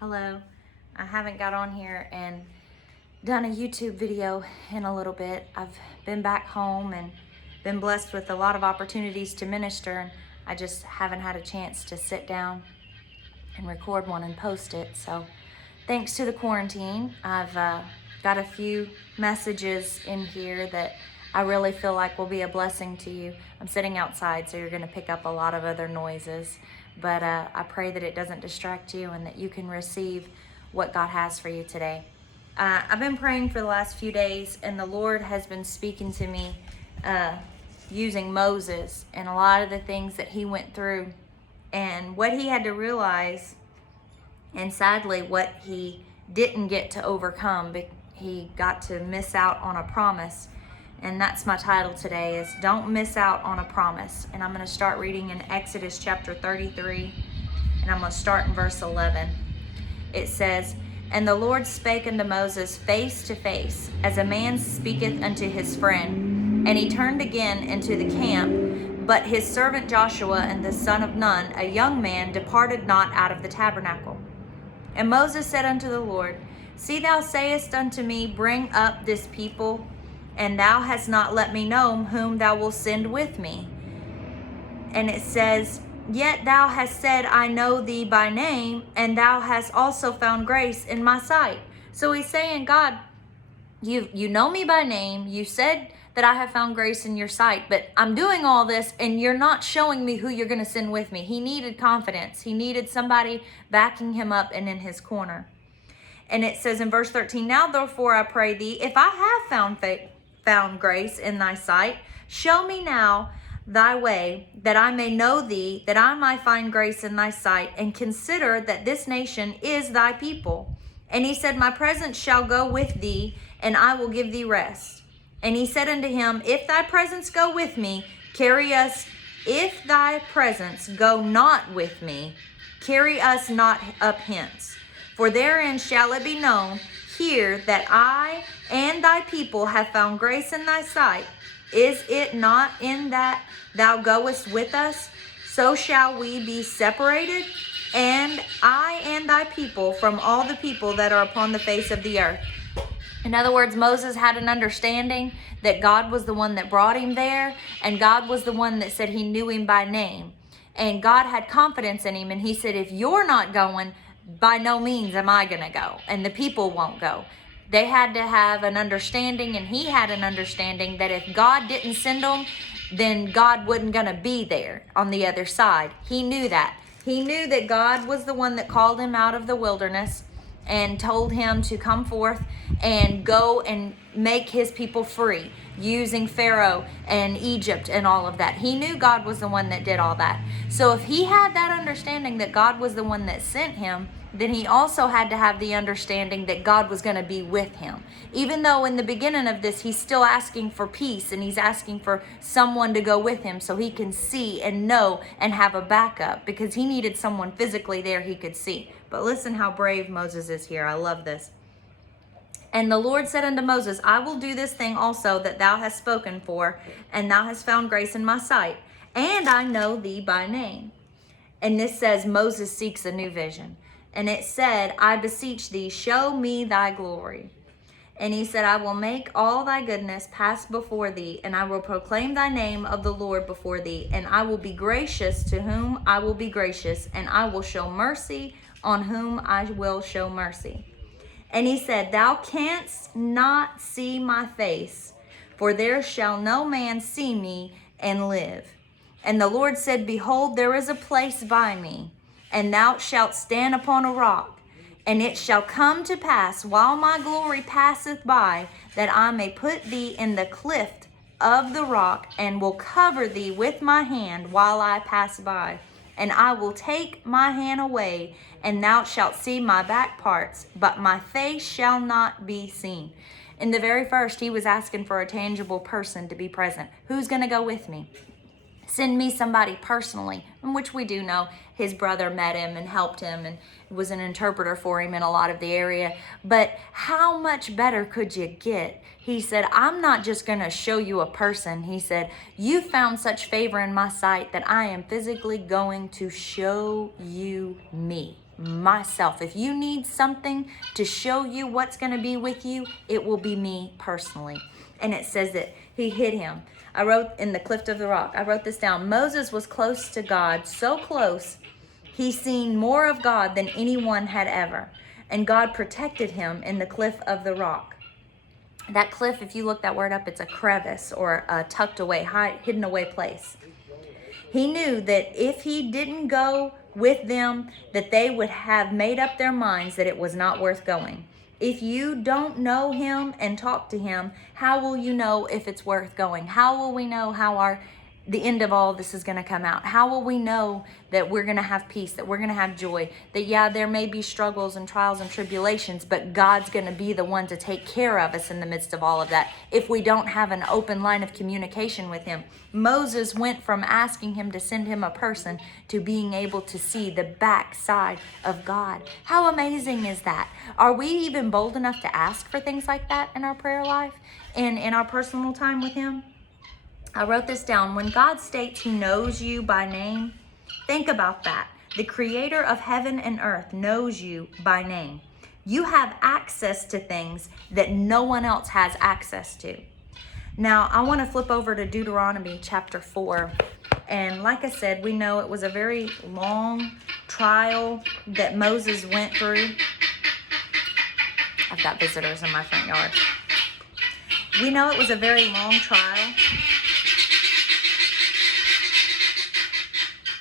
Hello. I haven't got on here and done a YouTube video in a little bit. I've been back home and been blessed with a lot of opportunities to minister, and I just haven't had a chance to sit down and record one and post it. So thanks to the quarantine, I've got a few messages in here that I really feel like will be a blessing to you. I'm sitting outside, so you're going to pick up a lot of other noises, but I pray that it doesn't distract you and that you can receive what God has for you today. I've been praying for the last few days, and the Lord has been speaking to me using Moses and a lot of the things that he went through and what he had to realize, and sadly what he didn't get to overcome. He got to miss out on a promise, and that's my title today, is Don't Miss Out on a Promise. And I'm going to start reading in Exodus chapter 33, and I'm going to start in verse 11. It says, "And the Lord spake unto Moses face to face, as a man speaketh unto his friend. And he turned again into the camp, but his servant Joshua and the son of Nun, a young man, departed not out of the tabernacle. And Moses said unto the Lord, See, thou sayest unto me, Bring up this people, and thou hast not let me know whom thou wilt send with me. And it says, Yet thou hast said, I know thee by name, and thou hast also found grace in my sight." So he's saying, God, you know me by name. You said that I have found grace in your sight, but I'm doing all this and you're not showing me who you're going to send with me. He needed confidence. He needed somebody backing him up and in his corner. And it says in verse 13, "Now therefore I pray thee, if I have found grace in thy sight, show me now thy way, that I may know thee, that I might find grace in thy sight, and consider that this nation is thy people." And he said, "My presence shall go with thee, and I will give thee rest." And he said unto him, "If thy presence go with me, carry us. If thy presence go not with me, carry us not up hence. For therein shall it be known here that I and thy people have found grace in thy sight. Is it not in that thou goest with us? So shall we be separated, and I and thy people, from all the people that are upon the face of the earth." In other words, Moses had an understanding that God was the one that brought him there, and God was the one that said he knew him by name. And God had confidence in him, and he said, if you're not going, by no means am I going to go, and the people won't go. They had to have an understanding, and he had an understanding that if God didn't send them, then God wasn't going to be there on the other side. He knew that. He knew that God was the one that called him out of the wilderness and told him to come forth and go and make his people free, using Pharaoh and Egypt and all of that. He knew God was the one that did all that. So if he had that understanding that God was the one that sent him, then he also had to have the understanding that God was going to be with him. Even though in the beginning of this, he's still asking for peace, and he's asking for someone to go with him so he can see and know and have a backup, because he needed someone physically there he could see. But listen how brave Moses is here. I love this. "And the Lord said unto Moses, I will do this thing also that thou hast spoken for, and thou hast found grace in my sight, and I know thee by name." And this says Moses seeks a new vision. And it said, "I beseech thee, show me thy glory." And he said, "I will make all thy goodness pass before thee, and I will proclaim thy name of the Lord before thee, and I will be gracious to whom I will be gracious, and I will show mercy on whom I will show mercy." And he said, "Thou canst not see my face, for there shall no man see me and live." And the Lord said, "Behold, there is a place by me, and thou shalt stand upon a rock. And it shall come to pass, while my glory passeth by, that I may put thee in the cleft of the rock, and will cover thee with my hand while I pass by. And I will take my hand away, and thou shalt see my back parts, but my face shall not be seen." In the very first, he was asking for a tangible person to be present. Who's going to go with me? Send me somebody personally, in which we do know his brother met him and helped him and was an interpreter for him in a lot of the area. But how much better could you get? He said, I'm not just going to show you a person. He said, you found such favor in my sight that I am physically going to show you me. myself. If you need something to show you what's going to be with you, it will be me personally. And it says that he hid him. I wrote in the cleft of the rock, I wrote this down. Moses was close to God, so close, he seen more of God than anyone had ever. And God protected him in the cliff of the rock. That cliff, if you look that word up, it's a crevice or a tucked away, hidden away place. He knew that if he didn't go with them, that they would have made up their minds that it was not worth going. If you don't know him and talk to him, how will you know if it's worth going? How will we know how the end of all this is going to come out? How will we know that we're going to have peace, that we're going to have joy, that yeah, there may be struggles and trials and tribulations, but God's going to be the one to take care of us in the midst of all of that if we don't have an open line of communication with him? Moses went from asking him to send him a person to being able to see the backside of God. How amazing is that? Are we even bold enough to ask for things like that in our prayer life and in our personal time with him? I wrote this down. When God states he knows you by name, think about that. The creator of heaven and earth knows you by name. You have access to things that no one else has access to. Now, I want to flip over to Deuteronomy chapter 4. And like I said, we know it was a very long trial that Moses went through. I've got visitors in my front yard. We know it was a very long trial